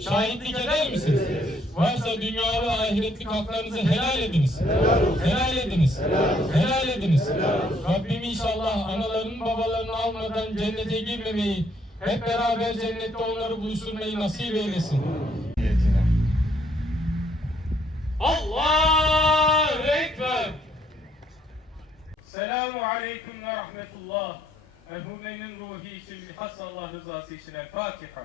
Şahitlik eder misiniz? Varsa dünya ve ahiretlik haklarınızı helal ediniz. Helal ediniz. Helal ediniz. Rabbim inşallah analarının babalarını almadan cennete girmemeyi, hep beraber cennette onları buluşturmayı nasip eylesin. Allahu Ekber. Selamu aleyküm ve rahmetullah. Merhumenin ruhi için bilhassa Allah rızası için El Fatiha.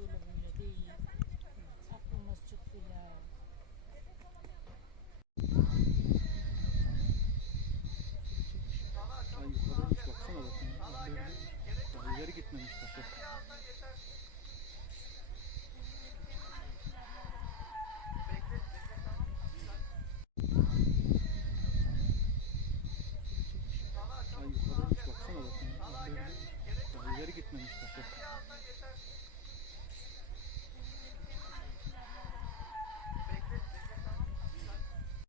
böyle böyle değil. Aklımız çıktı ya. Ay yukarıdan hiç baksana bakın. Daha ileri gitmemiş taşı. Ay yukarıdan hiç baksana bakın. Daha ileri gitmemiş taşı.